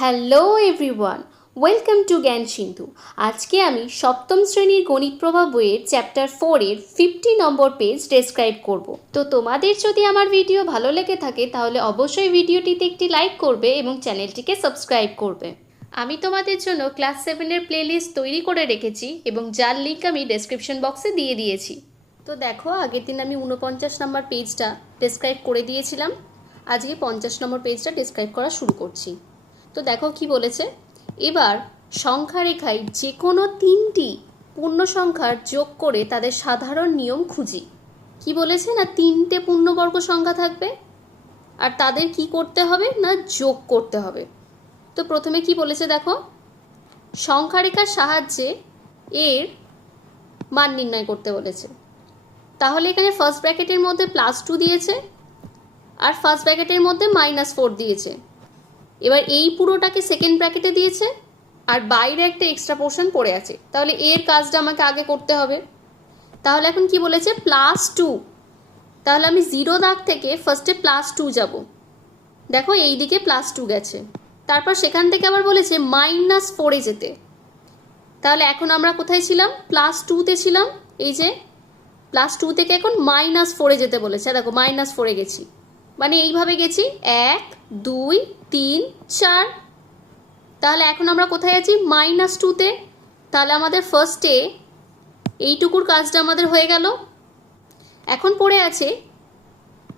Hello everyone, welcome to জ্ঞান সিন্ধু আজকে আমি সপ্তম শ্রেণির গণিত প্রভাব বইয়ের চ্যাপ্টার ফোরের ফিফটি নম্বর পেজ ডেসক্রাইব করব। তো তোমাদের যদি আমার ভিডিও ভালো লেগে থাকে, তাহলে অবশ্যই ভিডিওটিতে একটি লাইক করবে এবং চ্যানেলটিকে সাবস্ক্রাইব করবে। আমি তোমাদের জন্য ক্লাস সেভেনের প্লেলিস্ট তৈরি করে রেখেছি এবং যার লিঙ্ক আমি ডেসক্রিপশন বক্সে দিয়ে দিয়েছি। তো দেখো, আগের দিন আমি উনপঞ্চাশ নম্বর পেজটা ডেসক্রাইব করে দিয়েছিলাম। আজকে পঞ্চাশ নম্বর পেজটা ডেসক্রাইব করা শুরু করছি। তো দেখো কি বলেছে। এবার সংখ্যা রেখায় যে কোনো তিনটি পূর্ণ সংখ্যার যোগ করে তাদের সাধারণ নিয়ম খুঁজি। কি বলেছে না তিনটে পূর্ণবর্গ সংখ্যা থাকবে? আর তাদের কি করতে হবে না যোগ করতে হবে? তো প্রথমে কি বলেছে দেখো সংখ্যা রেখার সাহায্যে এর মান নির্ণয় করতে বলেছে। তাহলে এখানে ফার্স্ট ব্র্যাকেটের মধ্যে প্লাস টু দিয়েছে, আর ফার্স্ট ব্র্যাকেটের মধ্যে মাইনাস ফোর দিয়েছে। এবার এই পুরোটাকে সেকেন্ড ব্র্যাকেটে দিয়েছে, আর বাইরে একটা এক্সট্রা পোর্শন পড়ে আছে। তাহলে এর কাজটা আমাকে আগে করতে হবে। তাহলে এখন কি বলেছে? প্লাস টু তাহলে আমি জিরো দাগ থেকে ফার্স্টে প্লাস টু যাব। দেখো এই দিকে প্লাস টু গেছে। তারপর সেখান থেকে আবার বলেছে মাইনাস ফোরে যেতে। তাহলে এখন আমরা কোথায় ছিলাম? প্লাস টুতে ছিলাম। এই যে প্লাস টু থেকে এখন মাইনাস ফোরে যেতে বলেছে। দেখো মাইনাস ফোরে গেছি। মানে এইভাবে গেছি। এক, দুই, তিন, চার। তাহলে এখন আমরা কোথায় আছি? মাইনাস টুতে তাহলে আমাদের ফার্স্টে এইটুকুর কাজটা আমাদের হয়ে গেল। এখন পড়ে আছে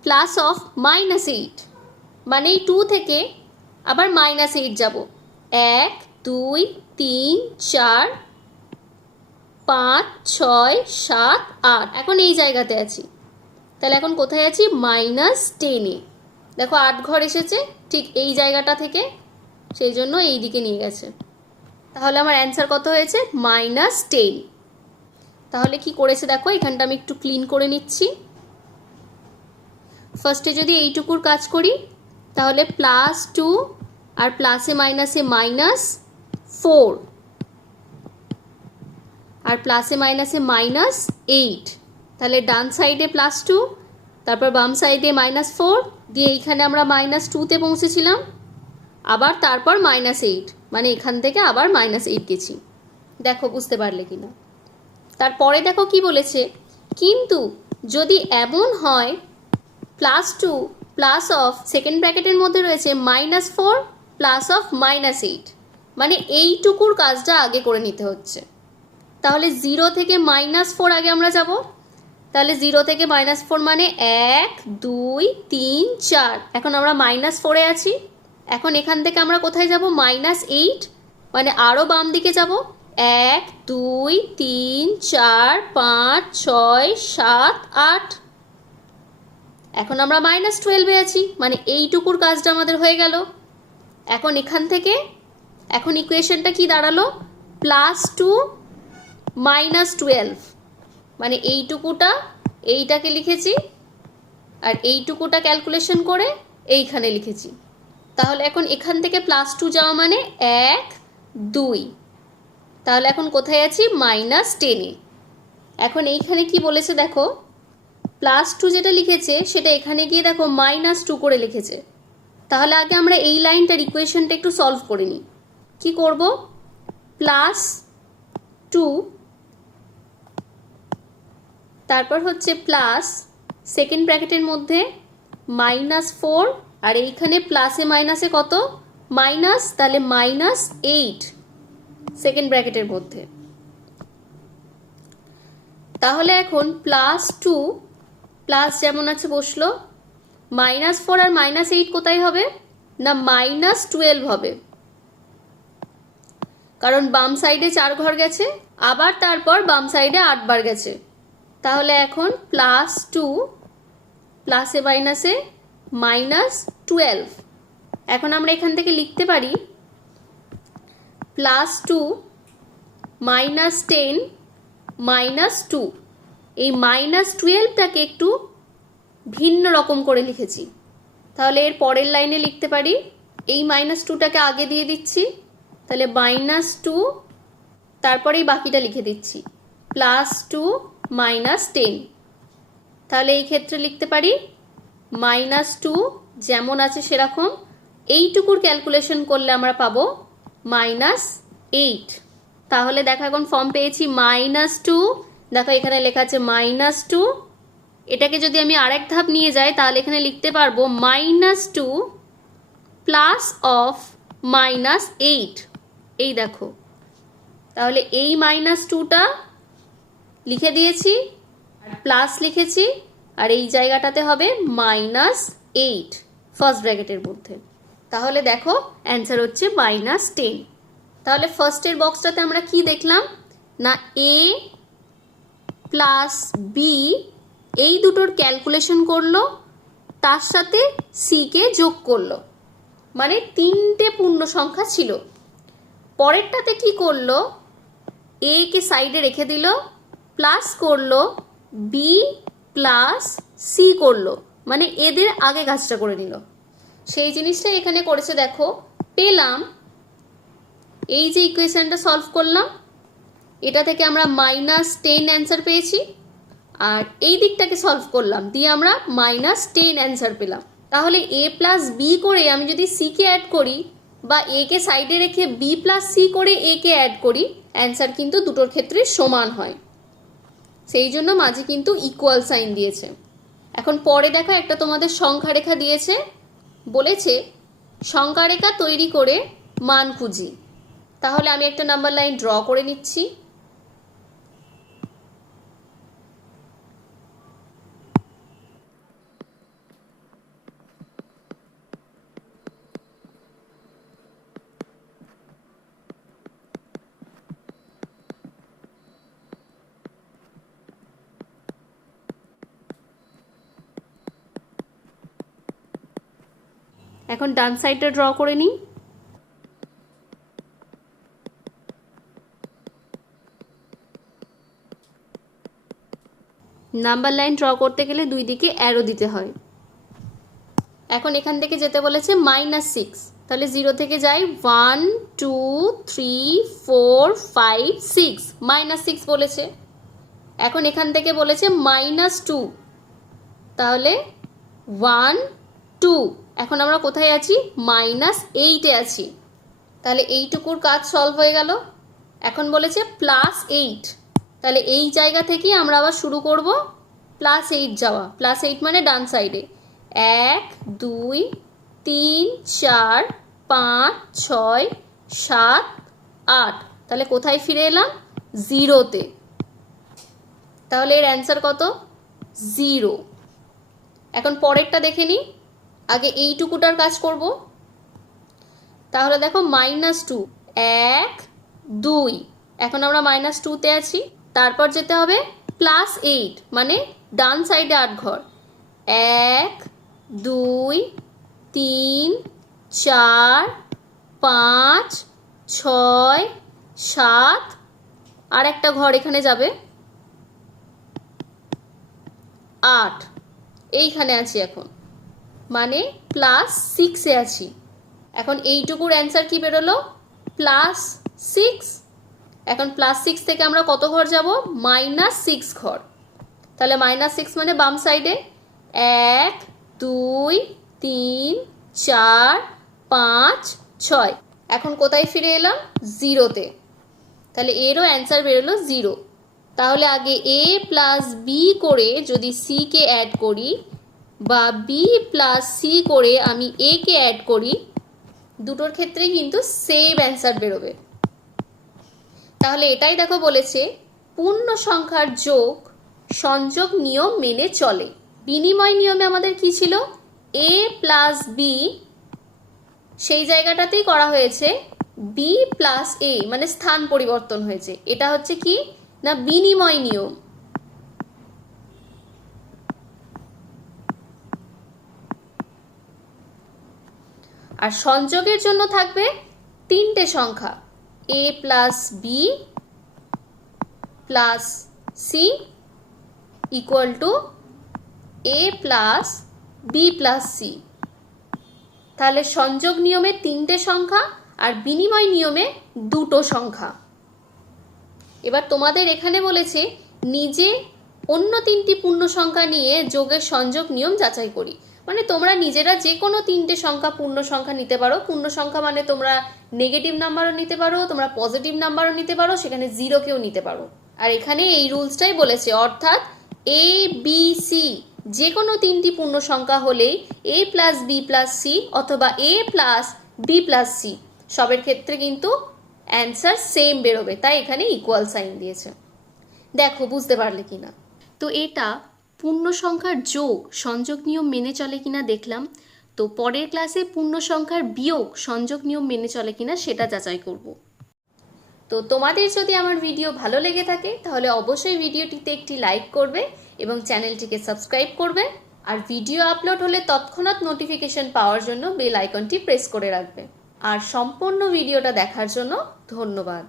প্লাস অফ মাইনাস এইট মানে এই টু থেকে আবার মাইনাস এইট যাব। এক, দুই, তিন, চার, পাঁচ, ছয়, সাত, আট। এখন এই জায়গাতে আছি। তাহলে এখন কোথায় আছি? মাইনাস টেনে দেখো আট ঘর এসেছে, ঠিক এই জায়গাটা থেকে, সেই জন্য এই দিকে নিয়ে গেছে। তাহলে আমার অ্যান্সার কত হয়েছে? Minus ten. তাহলে কি করেছে দেখো, এখানটা আমি একটু ক্লিন করে নিচ্ছি। ফার্স্টে যদি এইটুকুর কাজ করি, তাহলে প্লাস টু আর প্লাসে মাইনাসে মাইনাস ফোর আর প্লাসে মাইনাসে মাইনাস এইট তাহলে ডান সাইডে প্লাস টু তারপর বাম সাইডে মাইনাস ফোর দিয়ে এইখানে আমরা মাইনাস টুতে পৌঁছেছিলাম। আবার তারপর মাইনাস এইট মানে এখান থেকে আবার মাইনাস এইট গেছি। দেখো, বুঝতে পারলে কি না তারপরে দেখো কি বলেছে, কিন্তু যদি এমন হয় plus two plus of second ব্র্যাকেটের মধ্যে রয়েছে minus four plus of minus eight মানে এইটুকুর কাজটা আগে করে নিতে হচ্ছে। তাহলে জিরো থেকে মাইনাস ফোর আগে আমরা যাব। তাহলে জিরো থেকে মাইনাস ফোর মানে এক, দুই, তিন, চার। এখন আমরা মাইনাস ফোরে আছি। এখন এখান থেকে আমরা কোথায় যাব? মাইনাস এইট মানে আরও বাম দিকে যাব। এক, দুই, তিন, চার, পাঁচ, ছয়, সাত, আট। এখন আমরা মাইনাস টুয়েলভে আছি। মানে এইটুকুর কাজটা আমাদের হয়ে গেল। এখন এখান থেকে এখন ইকুয়েশনটা কি দাঁড়াল? প্লাস টু মাইনাস টুয়েলভ মানে এইটুকুটা, এইটাকে লিখেছি, আর এইটুকুটা ক্যালকুলেশন করে এইখানে লিখেছি। তাহলে এখন এখান থেকে প্লাস টু যাওয়া মানে এক, দুই। তাহলে এখন কোথায় আছি? মাইনাস টেনে এখন এইখানে কি বলেছে দেখো? প্লাস টু যেটা লিখেছে, সেটা এখানে গিয়ে দেখো মাইনাস টু করে লিখেছে। তাহলে আগে আমরা এই লাইনটার ইকুয়েশনটা একটু সলভ করে নিই। কী করব? প্লাস টু তারপর হচ্ছে প্লাস সেকেন্ড ব্র্যাকেটের মধ্যে মাইনাস ফোর আর এইখানে প্লাসে মাইনাসে কত? মাইনাস তাহলে মাইনাস এইট সেকেন্ড ব্র্যাকেটের মধ্যে। তাহলে এখন প্লাস টু প্লাস যেমন আছে বসল মাইনাস ফোর আর মাইনাস এইট কোথায় হবে? না মাইনাস টুয়েলভ হবে। কারণ বাম সাইডে চার ঘর গেছে, আবার তারপর বাম সাইডে আটবার গেছে। তাহলে এখন প্লাস টু প্লাসে মাইনাসে মাইনাস টুয়েলভ এখন আমরা এখান থেকে লিখতে পারি plus two minus ten minus two এই মাইনাস টুয়েলভটাকে একটু ভিন্ন রকম করে লিখেছি। তাহলে এর পরের লাইনে লিখতে পারি, এই মাইনাস টুটাকে আগে দিয়ে দিচ্ছি, তাহলে মাইনাস টু তারপরেই বাকিটা লিখে দিচ্ছি। Plus two minus ten. তাহলে এই ক্ষেত্রে লিখতে পারি মাইনাস টু যেমন আছে সেরকম। এইটুকুর ক্যালকুলেশন করলে আমরা পাবো মাইনাস এইট। তাহলে দেখো এখন ফর্ম পেয়েছি মাইনাস টু। দেখো এখানে লেখা আছে মাইনাস টু। এটাকে যদি আমি আরেক ধাপ নিয়ে যাই, তাহলে এখানে লিখতে পারব minus two plus of minus eight. এই দেখো। তাহলে এই মাইনাস টুটা লিখে দিয়েছি প্লাস লিখেছি, আর এই জায়গাটাতে হবে মাইনাস এইট ফার্স্ট ব্র্যাকেটের মধ্যে। তাহলে দেখো অ্যান্সার হচ্ছে মাইনাস টেন তাহলে ফার্স্টের বক্সটাতে আমরা কি দেখলাম? না এ প্লাস বি এই দুটোর ক্যালকুলেশন করল, তার সাথে সিকে যোগ করল। মানে তিনটে পূর্ণ সংখ্যা ছিল। পরেরটাতে কি করল? এ কে সাইডে রেখে দিল প্লাস করল বি প্লাস সি করল। মানে এদের আগে কাজটা করে নিল। সেই জিনিসটা এখানে করেছে, দেখো, পেলাম। এই যে ইকুয়েশনটা সলভ করলাম, এটা থেকে আমরা মাইনাস টেন অ্যান্সার পেয়েছি। আর এই দিকটাকে সলভ করলাম, দিয়ে আমরা মাইনাস টেন অ্যান্সার পেলাম। তাহলে এ প্লাস বি করে আমি যদি সিকে অ্যাড করি, বা এ কে সাইডে রেখে বি প্লাস সি করে এ কে অ্যাড করি অ্যান্সার কিন্তু দুটোর ক্ষেত্রে সমান হয়। সেই জন্য মাঝে কিন্তু ইকুয়াল সাইন দিয়েছে। এখন পরে দেখো একটা তোমাদের সংখ্যা রেখা দিয়েছে, বলেছে সংখ্যা রেখা তৈরি করে মান খুঁজি। তাহলে আমি একটা নাম্বার লাইন ড্র করে নিচ্ছি। এখন ডান সাইডটা ড্র করে নিই। নাম্বার লাইন ড্র করতে গেলে দুই দিকে অ্যারো দিতে হয়। এখন এখান থেকে যেতে বলেছে মাইনাস সিক্স তাহলে জিরো থেকে যাই one two three four five six minus six বলেছে। এখন এখান থেকে বলেছে মাইনাস টু তাহলে ওয়ান টু। এখন আমরা কোথায় আছি? মাইনাস এইটে আছি। তাহলে এইটুকুর কাজ সলভ হয়ে গেল। এখন বলেছে প্লাস এইট তাহলে এই জায়গা থেকেই আমরা আবার শুরু করব প্লাস এইট যাওয়া। প্লাস এইট মানে ডান সাইডে এক, দুই, তিন, চার, পাঁচ, ছয়, সাত, আট। তাহলে কোথায় ফিরে এলাম? জিরোতে তাহলে এর অ্যান্সার কত? জিরো এখন পরেরটা দেখে নিই। আগে এইটুকুটার কাজ করব। তাহলে দেখো মাইনাস টু এক, দুই। এখন আমরা মাইনাস টুতে আছি। তারপর যেতে হবে প্লাস এইট মানে ডান সাইডে আট ঘর। এক, দুই, তিন, চার, পাঁচ, ছয়, সাত, আর একটা ঘর এখানে যাবে। আট। এইখানে আছি এখন। মানে প্লাস সিক্সে আছি। এখন এইটুকুর অ্যান্সার কি বেরোলো? প্লাস সিক্স এখন প্লাস সিক্স থেকে আমরা কত ঘর যাব? মাইনাস সিক্স ঘর। তাহলে মাইনাস সিক্স মানে বাম সাইডে এক, দুই, তিন, চার, পাঁচ, ছয়। এখন কোথায় ফিরে এলাম? জিরোতে তাহলে এরও অ্যান্সার বেরোলো জিরো তাহলে আগে এ প্লাস বি করে যদি সিকে অ্যাড করি বা বি প্লাস সি করে আমি এ কে অ্যাড করি, দুটোর ক্ষেত্রে কিন্তু সেম অ্যান্সার বেরোবে। তাহলে এটাই দেখো বলেছে, পূর্ণ সংখ্যার যোগ সংযোগ নিয়ম মেনে চলে। বিনিময় নিয়মে আমাদের কি ছিল? এ প্লাস বি সেই জায়গাটাতেই করা হয়েছে বি প্লাস এ মানে স্থান পরিবর্তন হয়েছে। এটা হচ্ছে কি? না, বিনিময় নিয়ম। আর সংযোগের জন্য থাকবে তিনটে সংখ্যা A plus B plus C equal to A plus B plus C তাহলে সংযোগ নিয়মে তিনটে সংখ্যা আর বিনিময় নিয়মে দুটো সংখ্যা। এবার তোমাদের এখানে বলেছে, নিজে অন্য তিনটি পূর্ণ সংখ্যা নিয়ে যোগের সংযোগ নিয়ম যাচাই করি। মানে তোমরা নিজেরা যে কোনো তিনটে সংখ্যা পূর্ণ সংখ্যা নিতে পারো। পূর্ণ সংখ্যা মানে তোমরা নেগেটিভ নাম্বারও নিতে পারো, তোমরা পজিটিভ নাম্বারও নিতে পারো, সেখানে জিরোকেও নিতে পারো। আর এখানে এই রুলসটাই বলেছে, অর্থাৎ এ বি সি যে কোনো তিনটি পূর্ণ সংখ্যা হলেই A plus B plus C অথবা A plus B plus C সবের ক্ষেত্রে কিন্তু অ্যান্সার সেম বেরোবে। তাই এখানে ইকুয়াল সাইন দিয়েছে। দেখো, বুঝতে পারলে কিনা? তো এটা পূর্ণ সংখ্যার যোগ সংযোগ নিয়ম মেনে চলে কিনা দেখলাম। তো পরের ক্লাসে পূর্ণ সংখ্যার বিয়োগ সংযোগ নিয়ম মেনে চলে কিনা সেটা যাচাই করব। তো তোমাদের যদি আমার ভিডিও ভালো লেগে থাকে, তাহলে অবশ্যই ভিডিওটিতে একটি লাইক করবে এবং চ্যানেলটিকে সাবস্ক্রাইব করবে। আর ভিডিও আপলোড হলে তৎক্ষণাৎ নোটিফিকেশন পাওয়ার জন্য বেল আইকনটি প্রেস করে রাখবে। আর সম্পূর্ণ ভিডিওটা দেখার জন্য ধন্যবাদ।